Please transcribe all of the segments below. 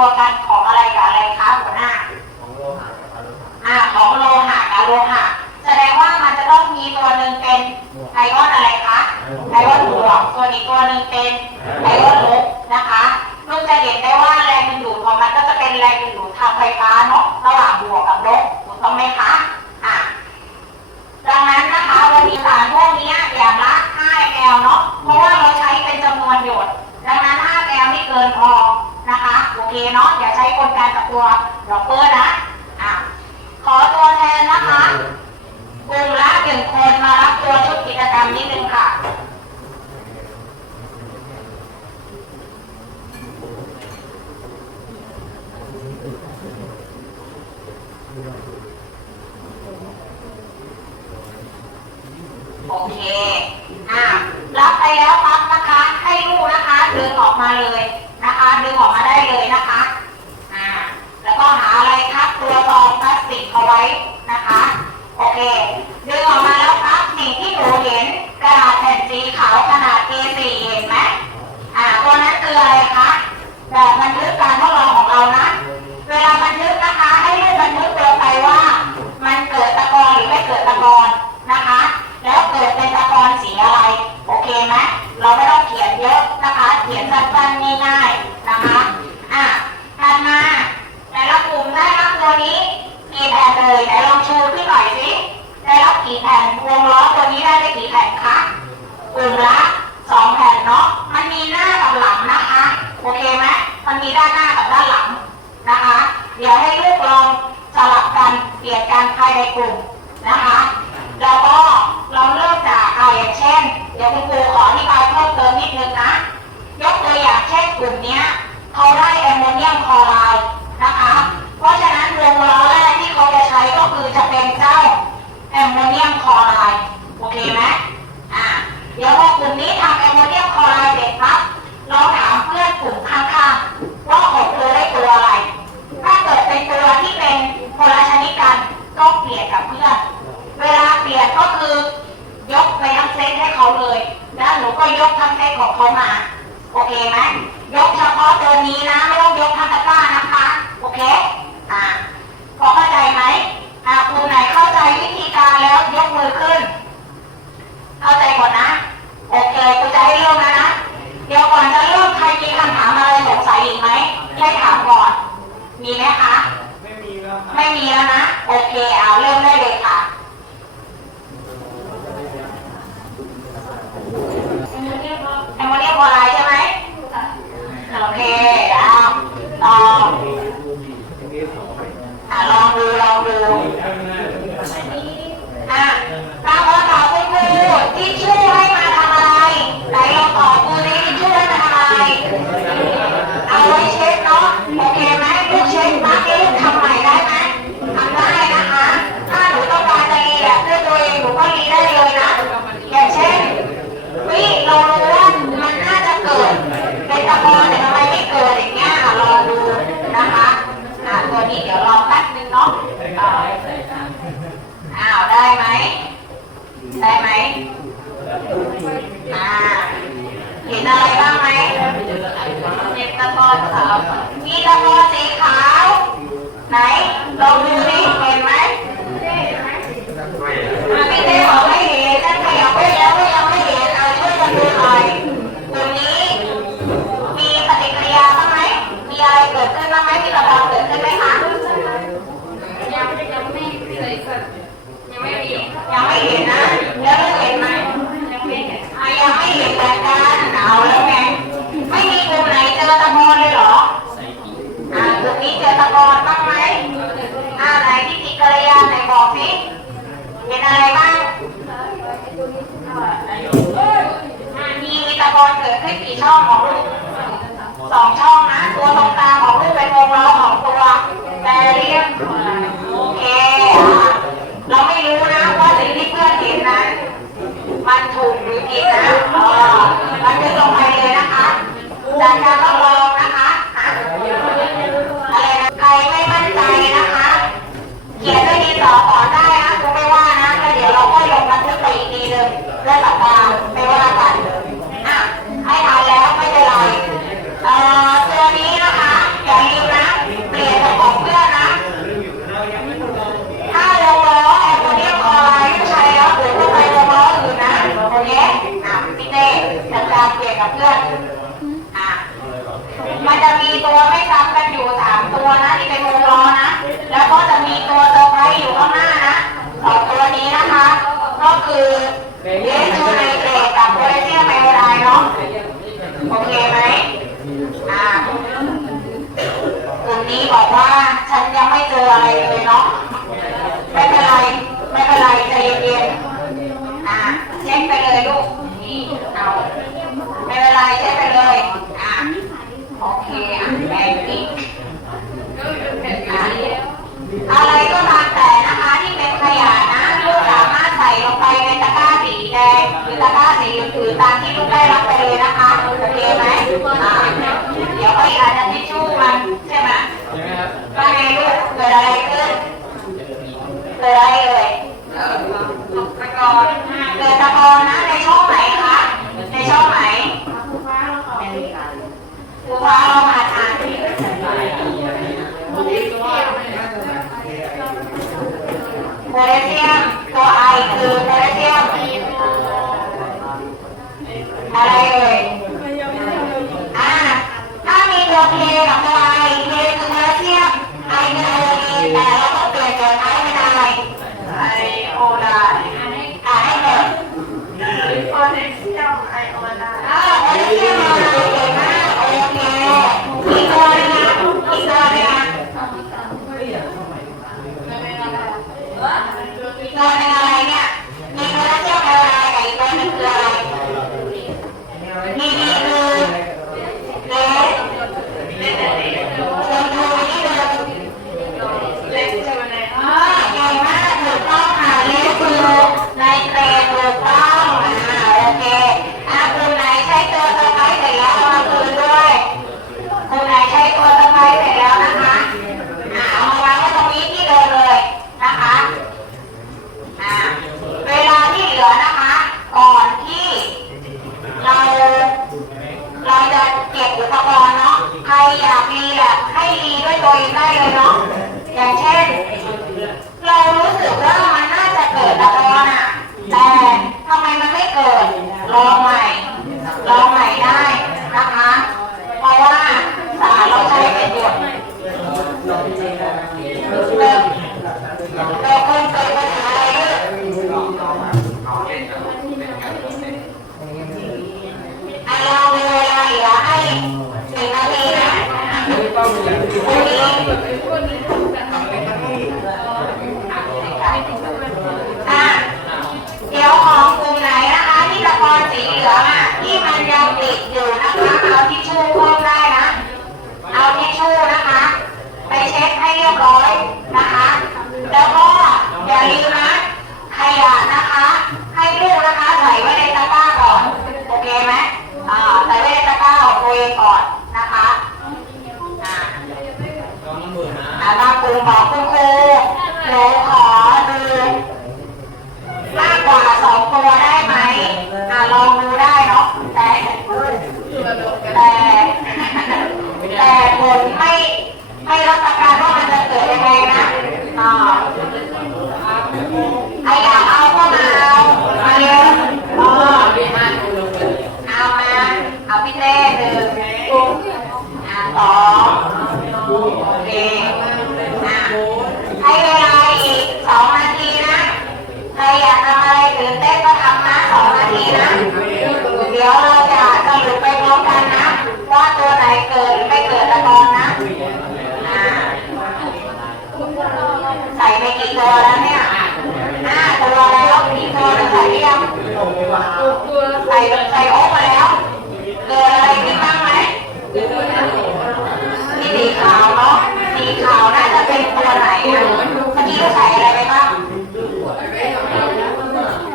ตัวกัน ตัวดอกเบอร์นะ เราก็เราเริ่มจากอาอย่างเช่น เดี๋ยวคุณครูขออธิบายเพิ่มเติมนิดนึงนะ ยกตัวอย่างเช่นกลุ่มเนี้ยเขาได้แอมโมเนียมคลอไรด์นะคะ เพราะฉะนั้นวงล้อแรกที่เขาจะใช้ก็คือจะเป็นเจ้าแอมโมเนียมคลอไรด์โอเคไหมอะเดี๋ยวพอกลุ่มนี้ทำแอมโมเนียมคลอไรด์เสร็จปั๊บเราถามเพื่อนกลุ่มข้างๆว่าของเธอได้ตัวอะไร ถ้าเกิดเป็นตัวที่เป็นคนละชนิดกันก็เปลี่ยนกับเพื่อน เวลาเปลี่ยนก็คือยกไปทั้งเซ็ตให้เขาเลย แล้วหนูก็ยกทั้งเซ็ตของเขามา โอเคไหมยกเฉพาะ พรขามีตะพรสีขาว ไหนลองดูนี่เห็นไหมไมีม่เห็น็นอะไรบ้างมีตะกอนเกิดขึ้นกี่ช่องของลูกสองช่องนะ ตัวตรงตาของลูกเป็นวงล้อของตัวแต่เรียมโอเค เราไม่รู้นะว่าสิ่งที่เพื่อนเห็นนั้น มันถูกหรือผิดนะมันจะตรงไปเลยนะคะจากการทดลองนะคะอะไรนะใครไม่มั่นใจนะคะ เขียนด้วยดินสอขอ นึงเรื่องสัปดาไม่ว่ากันอะให้ทานแล้วไม่เป็นไรเอ่อตัวนี้นะคะอย่าลืมนะเปลี่ยนกับของเพื่อนนะ ถ้าลงล้อแอมโมเนียมคลอไรด์ไม่ใช้แล้วหรือว่าไปลงล้ออื่นนะโอเคอะพี่เต้จัดการเปลี่ยนกับเพื่อนอะมันจะมีตัวไม่ซ้ำกันอยู่สามตัวนะที่เป็นวงล้อนะ แล้วก็จะมีตัวเซอร์ไพรส์อยู่ข้างหน้านะสองตัวนี้นะคะ ก็คือเลสจูไนเตรตกับโพแทสเซียมไอโอไดน์เนาะโอเคไหมอะกลุ่มนี้บอกว่าฉันยังไม่เจออะไรเลยเนาะ ไม่เป็นไร ไม่เป็นไรใจเย็นๆอะ เช็คไปเลยลูก นี่เอาไม่เป็นไรเช็คไปเลย อะ โอเคอะแอนนี่อะไรก็ตามแต่นะคะที่เป็นขยะนะลูกสามารถใส่ลงไปในตะกร้าสีแดงหรือตะกร้าสีอื่นๆตามที่ลูกได้รับไปเลยนะคะ โอเคไหมอะเดี๋ยวก็อีกอาจจะทิชชู่มันใช่ไหมใช่ไหมครับว่าไงลูกเกิดอะไรขึ้นเกิดอะไรเอ่ย ตะกอนเกิดตะกอนนะในช่องไหนคะ ในช่องไหนครูฟ้าลองอ่านอ่านโพแทสเซียมตัวไอคือโพแทสเซียมอะไรเอ่ยอ่าถ้ามีตัวเคกับตัวไอเคคือโพแทสเซียมไอคือไอโอดีนแต่เราต้องเปลี่ยนจากไอเป็นอะไร ไอโอไดน์อ่านให้หมด โพแทสเซียมไอโอไดน์ อ่าโพแทสเซียมเราเก่งมากโอเคอีกตัวหนึงนะอีกตัวหนึงนะอีกตัวหนึงอะไรเนี่ยมีโพแทสเซียมไอโอไดน์กับอีกตัวหนึงคืออะไรนี่นี่คือเลสชมพูนี่คือ เลสเจอร์ไน อ่าเก่งมากถูกต้องค่ะเลสคือในเตรถูกต้องอ่าโอเคอะคุณไหนใช้ตัวสไปซ์เสร็จแล้วเอามาคืนด้วย คุณไหนใช้ตัวสไปซ์เสร็จแล้วนะคะอ่าเอามาวางไว้ตรงนี้ที่เดิมเลยนะคะอ่าเวลาที่เหลือนะคะ ก่อนที่เรา เราจะเก็บอุปกรณ์เนาะ ใครอยากรีแบบให้รีด้วยตัวเอง ได้เลยเนาะอย่างเช่นเรารู้สึกว่ามันน่าจะเกิดตะกอนอะ แต่ทำไมมันไม่เกิด ลองใหม่ ลองใหม่ได้นะคะ เพราะว่าสารเราใช้เป็นหยดเริ่มเราคนเกิดปัญหาอะไรด้วยอะเรามีเวลาเหลือให้สี่นาทีนะวันนี้ อะเดี๋ยวของกลุ่มไหนนะคะ ที่ตะกอนสีเหลืองอะที่มันยังติดอยู่นะคะเอาทิชชู่คว่ำได้นะ เอาทิชชู่นะคะ ไปเช็ดให้เรียบร้อยนะคะ แล้วก็อย่าลืมนะขยะนะคะ ให้ลูกนะคะใส่ไว้ในตะกร้าก่อนโอเคไหมอ่าใส่ไว้ในตะกร้าของตัวเองก่อนนะคะอ่าลองน้ำมือนะอามาครูบอกคุณครูหนูขอดูมากกว่าสองตัวได้ไหมอ่า ลองดูได้เนาะแต่แต่แต่ผลไม่ไม่รับประกันว่า ใส่ใส่โอ๊กมาแล้วเกิดอะไรขึ้นบ้างไหมมีสีขาวเนาะสีขาวน่าจะเป็นตัวไหนอะเมื่อกี้เราใส่อะไรไปบ้าง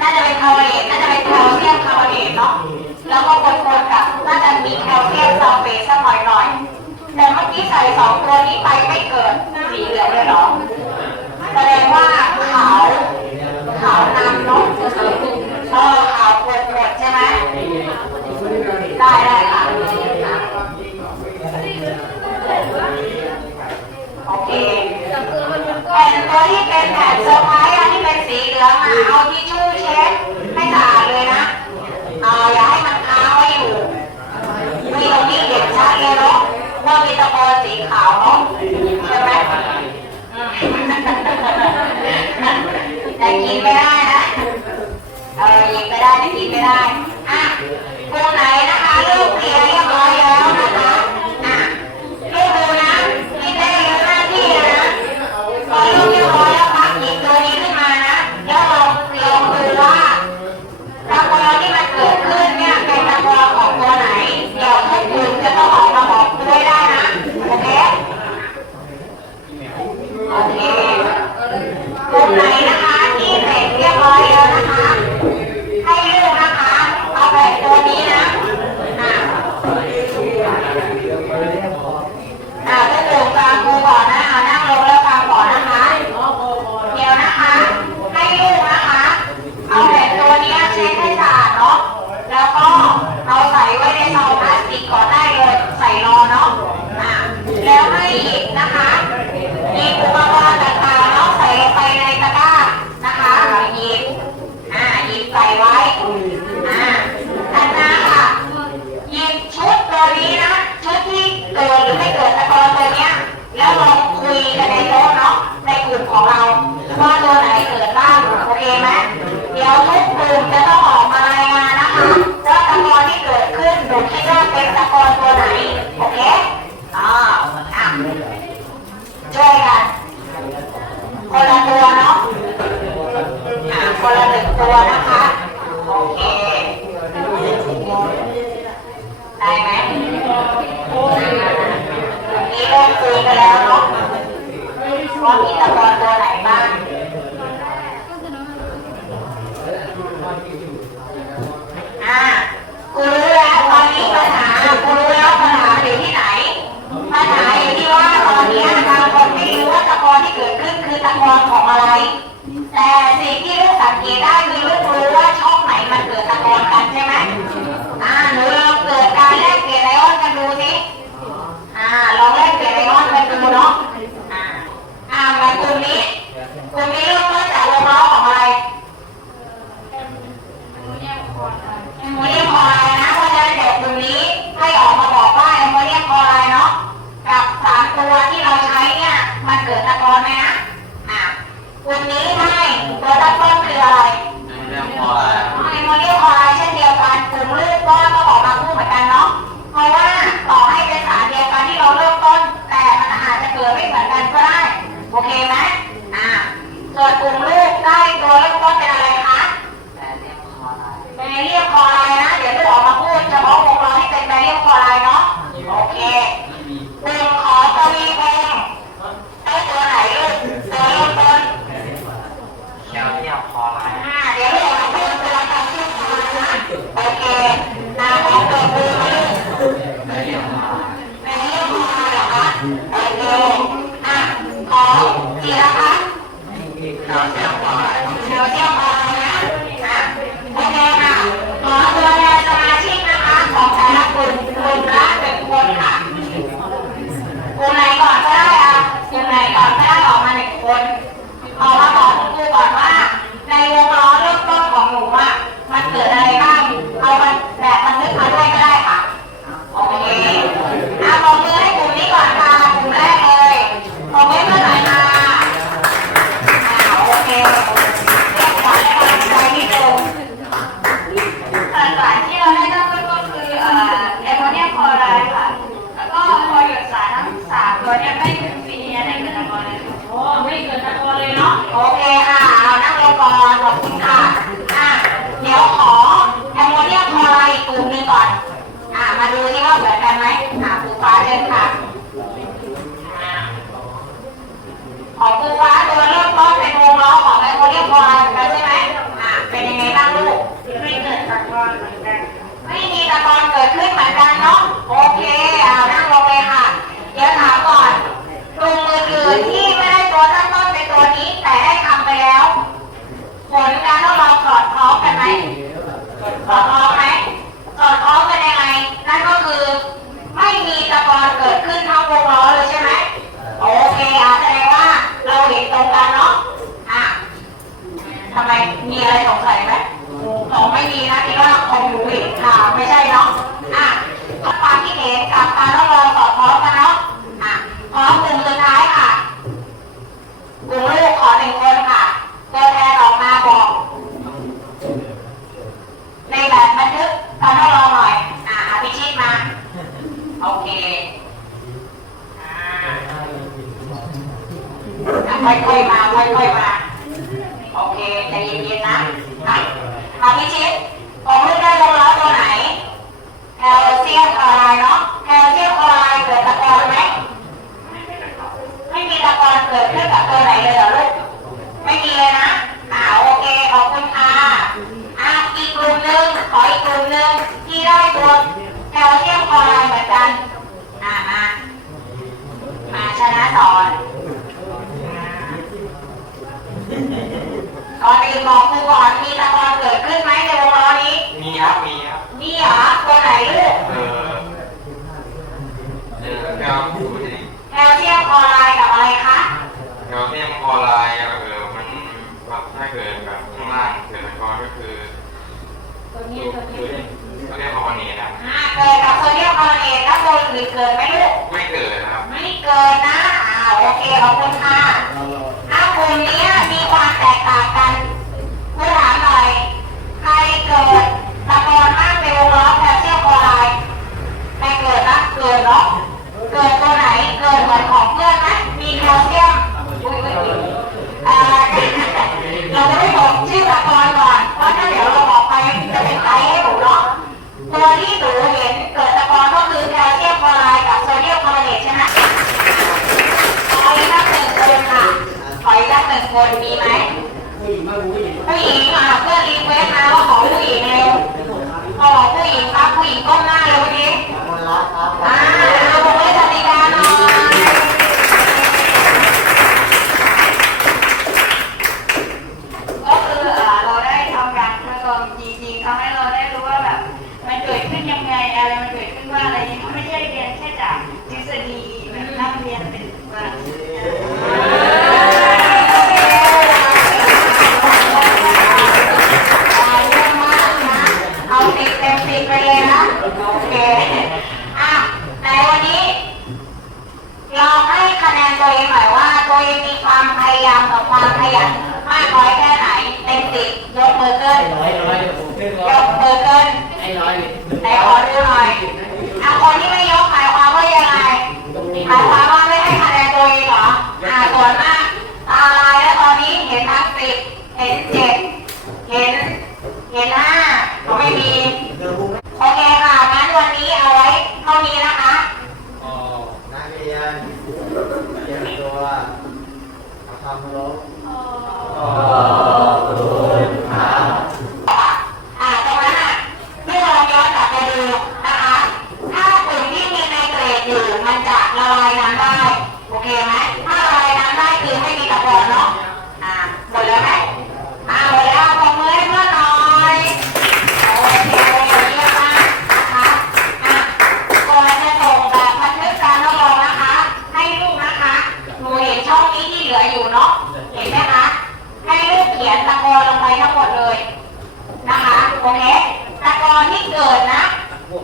น่าจะเป็นคาร์บอเนตน่าจะเป็นแคลเซียมคาร์บอเนตเนาะแล้วก็ปนๆกับน่าจะมีแคลเซียมซัลเฟตสักหน่อยหน่อยๆแต่เมื่อกี้ใส่สองตัวนี้ไปไม่เกิดสีเหลืองเลยเหรอแสดงว่าขาวขาวน้ำ ได้ได้ค่ะโอเคแผ่นตัวที่เป็นแผ่นเซอร์ไพรส์อันที่เป็นสีเหลืองอะเอาที่ชู่เช็ดให้สะอาดเลยนะเอาอย่าให้มันคางไว้อยู่มีตรงนี้เด็กชัดเลยเนาะว่ามีตะกอสีขาวเนาะใช่ไหมแต่กินไม่ได้นะเออกินไม่ได้กินไม่ได้ ตรงไหนนะคะเริ่มเคลียร์เรียบร้อยแล้ว ได้ไหมนี่เริ่มคุกันแล้วเนาะว่ามีตะกอนตัวไหนบ้างอ่ากูรู้แล้วตอนนี้ปัญหากูรู้แล้วปัญหาอยู่ที่ไหนปัญหาอยู่ที่ว่าตอนนี้บางคนไม่รู้ว่าตะกอนที่เกิดขึ้นคือตะกอนของอะไร แต่สิ่งที่ลูกสังเกตได้คือลูกรู้ว่าช่องไหนมันเกิดตะกอนกันใช่ไหม อ่าหนูลองเกิดการแลกเปลี่ยนไอออนกันดูสิอ่าลองแลกเปลี่ยนไอออนกันดูเนาะอ่าอ่ามาตรงนี้ อกันไหมหาผู้ฟ้าเด่นค่ะของผู้ฟ้าโดนรอบต้อเป็นวงล้อของไอโมเรียบร้อยแล้ใช่ไหมอะเป็นยังไงบ้างลูกไม่มีตะกอนเกิดขึ้นเหมือนกันเนาะโอเคเอานั่งลงเลยค่ะเดี๋ยวถามก่อนกลุ่มอื่นที่ไม่ได้ตัวตั้งต้นเป็นตัวนี้แต่ได้ทำไปแล้วผลการทดลองสอดคล้องกันไหมสอดคล้องไหมสอดคล้องกัน นั่นก็คือไม่มีตะกอนเกิดขึ้นเท่าวงล้อเลยใช่ไหมโอเคอาแสดงว่าเราเห็นตรงกันเนาะอะทำไมมีอะไรสงสัยไหมของไม่มีนะคิดว่าคงอยู่อีกค่ะ ไม่ใช่เนาะอะความคิดเห็นกับการ ค่อยๆมาค่อยๆมาโอเคใจเย็นๆนะอะมาพิชิตผมเลือกได้ลงล้วตัวไหนแคลเซียมอะไรเนาะ แคลเซียมคลอไรด์เกิดตะกอนไหม ไม่มีตะกอนเกิดขึ้นกับตัวไหนเลยเหรอลูก ไม่มีเลยนะ อ่าโอเค ขอบคุณค่ะ อะอีกกลุ่มหนึ่งขออีกกลุ่มหนึ่งที่ได้ตัวแคลเซียมคลอไรด์เหมือนกัน อ่ามา มาชนะสอน ก่อนอื่นบอกครูก่อนมีตะกอนเกิดขึ้นไหมในวงล้อนี้ มีครับมีครับ มีเหรอตัวไหนลูก เออเออแคลดูดิ แคลเซียมคลอไรด์กับอะไรคะ แคลเซียมคลอไรด์อะเออมันแบบถ้าเกิดแบบข้างล่างเกิดตะกอนก็คือตัวนี้ตัวนี้เขาเรียกคาร์เนตอะอ่าเกิดกับโซเดียมคลอเรตแล้วตัวอื่นเกิดไหมลูกไม่เกิดครับไม่เกินนะอ่าโอเคขอบคุณค่ะถ้ากลุ่มนี้มีความแตกต่างกันคุณถามหน่อยใครเกิดตะกอนมากในวงล้อแคลเซียมคลอไรด์ใครเกิดนะเกิดเนาะเกิดตัวไหนเกิดเหมือนของเพื่อนไหมมีแคลเซียมอุ้ยอุ้ยอุ้ยอ่าเราจะไม่ ชื่อตะกอนก่อนเพราะถ้าเดี๋ยวเราบอกไปจะเป็นไกด์ให้หนูเนาะตัวที่หนูเห็นเกิดตะกอนก็คือแคลเซียมคลอไรด์กับโซเดียมคลอเรตใช่ไหมถออีกสักหนึ่งคนค่ะถออีกสักหนึ่งคนมีไหมผู้หญิงอะเพื่อนรีเควสต์มาว่าขอผู้หญิงเร็วขอผู้หญิงครับผู้หญิงก้มหน้าเร็วดิอ่าเอาผมให้สติกาหน่อย ก็คือเอ่อเราได้ทำการทดลองจริงๆทำให้เราได้รู้ว่าแบบมันเกิดขึ้นยังไงอะไรมันเกิดขึ้นว่าอะไรยังไม่ใช่เรียนแค่จากทฤษฎีแบบนั่งเรียนเป็นว่า เอาสิบเต็มสิบไปเลยนะ โอเค อะในวันนี้ลองให้คะแนนตัวเองหน่อยว่า ตัวเองมีความพยายามกับความขยันมากน้อยแค่ไหน เต็มสิบยกมือขึ้น ร้อยร้อยเดี๋ยวผมขึ้น ย ร้อย กมือขึ้น ไอ้ร้อย ไหนขอดูหน่อยอะคนที่ไม่ยกหมายความว่ายังไง ตรงนี้ หมายความว่าไม่ให้คะแนนตัวเองเหรอ อ่าส่วนมากตาลายแล้วตอนนี้เห็นทั้งสิบเห็นเจ็ดเห็น เห็นห้าก็ไม่มี โอเคค่ะ งั้นวันนี้เอาไว้เท่านี้นะคะ นักเรียนเตรียมตัวเอาคำลบอ่าตรงนั้นอะที่เราย้อนกลับไปดูนะคะ ถ้ากลุ่มที่มีไนเตรตอยู่มันจะละลายน้ำได้ โอเคไหม ถ้าละลายน้ำได้คือไม่มีตะกอนเนาะ อ่าหมดแล้วไหมอ่าหมดแล้วปรบมือให้เพื่อนหน่อยโอเคเยี่ยมมากนะคะอะก่อนจะส่งแบบบันทึกการทดลองนะคะ ให้ลูกนะคะ หนูเห็นช่องนี้ที่เหลืออยู่เนาะ เห็นไหมคะ ให้ลูกเขียนตะกอนลงไปทั้งหมดเลย นะคะโอเคตะกอนที่เกิดนะ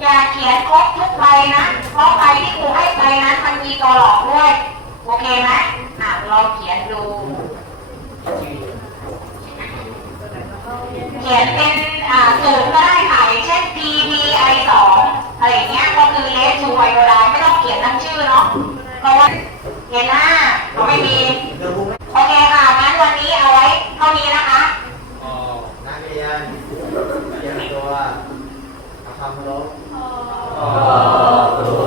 อย่าเขียนครบทุกใบนะ เพราะใบที่ครูให้ไปนั้นมันมีตัวหลอกด้วย โอเคไหมอะลองเขียนดู เขียนเป็นอ่าสูตรก็ได้ค่ะอย่างเช่น PPI 2อะไรอย่างเงี้ย ก็คือเลสชูไวโอไดไม่ต้องเขียนทั้งชื่อเนาะ เพราะว่าเขียนหน้าก็ไม่มี โอเคค่ะ งั้นวันนี้เอาไว้เท่านี้นะคะ นักเรียนเตรียมตัวเอาคำลบ 阿。